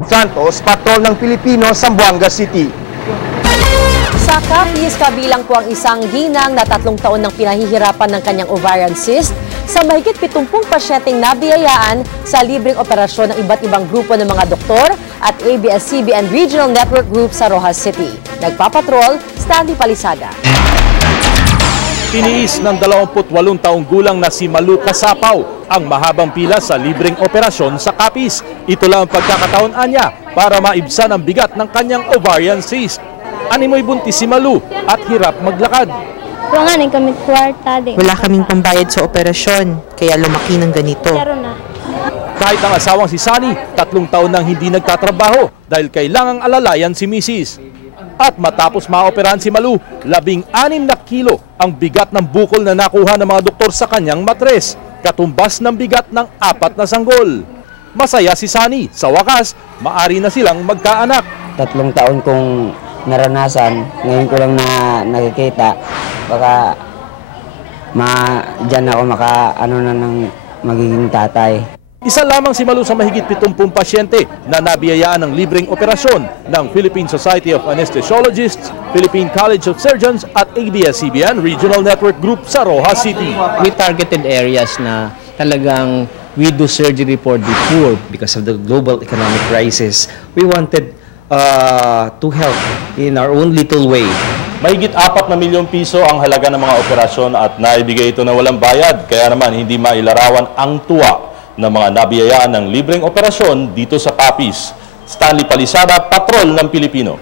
Santos, patrol ng Pilipino, Zamboanga City. Sa Capiz, kabilang po ang isang ginang na 3 taon nang pinahihirapan ng kanyang ovarian cyst sa mahigit 70 pasyenteng nabiyayaan sa libreng operasyon ng iba't ibang grupo ng mga doktor at ABS-CBN Regional Network Group sa Rojas City. Nagpapatrol, Stanley Palisada. Tiniis ng 28 taong gulang na si Malu Kasapaw ang mahabang pila sa libreng operasyon sa Capiz. Ito lang ang pagkakataon niya para maibsan ang bigat ng kanyang ovarian cyst. Animoy buntis si Malu at hirap maglakad. Wala nga kami kwarta din. Wala kaming pambayad sa operasyon, kaya lumaki ng ganito. Kahit ang asawang si Sunny, 3 taon nang hindi nagtatrabaho dahil kailangang alalayan si Mrs. At matapos maoperahan si Malu, 16 na kilo ang bigat ng bukol na nakuha ng mga doktor sa kanyang matres, katumbas ng bigat ng 4 na sanggol. Masaya si Sunny, sa wakas, maari na silang magkaanak. 3 taon kong naranasan, ngayon ko lang na nakikita, baka dyan ako ng magiging tatay. Isa lamang si Malu sa mahigit 70 pasyente na nabiyayaan ng libreng operasyon ng Philippine Society of Anesthesiologists, Philippine College of Surgeons at ABS-CBN Regional Network Group sa Rojas City. We targeted areas na talagang we do surgery for the poor because of the global economic crisis. We wanted to help in our own little way. Mahigit 4 na milyong piso ang halaga ng mga operasyon at naibigay ito na walang bayad. Kaya naman hindi mailarawan ang tuwa ng mga nabiyayaan ng libreng operasyon dito sa Capiz. Stanley Palisada, Patrol ng Pilipino.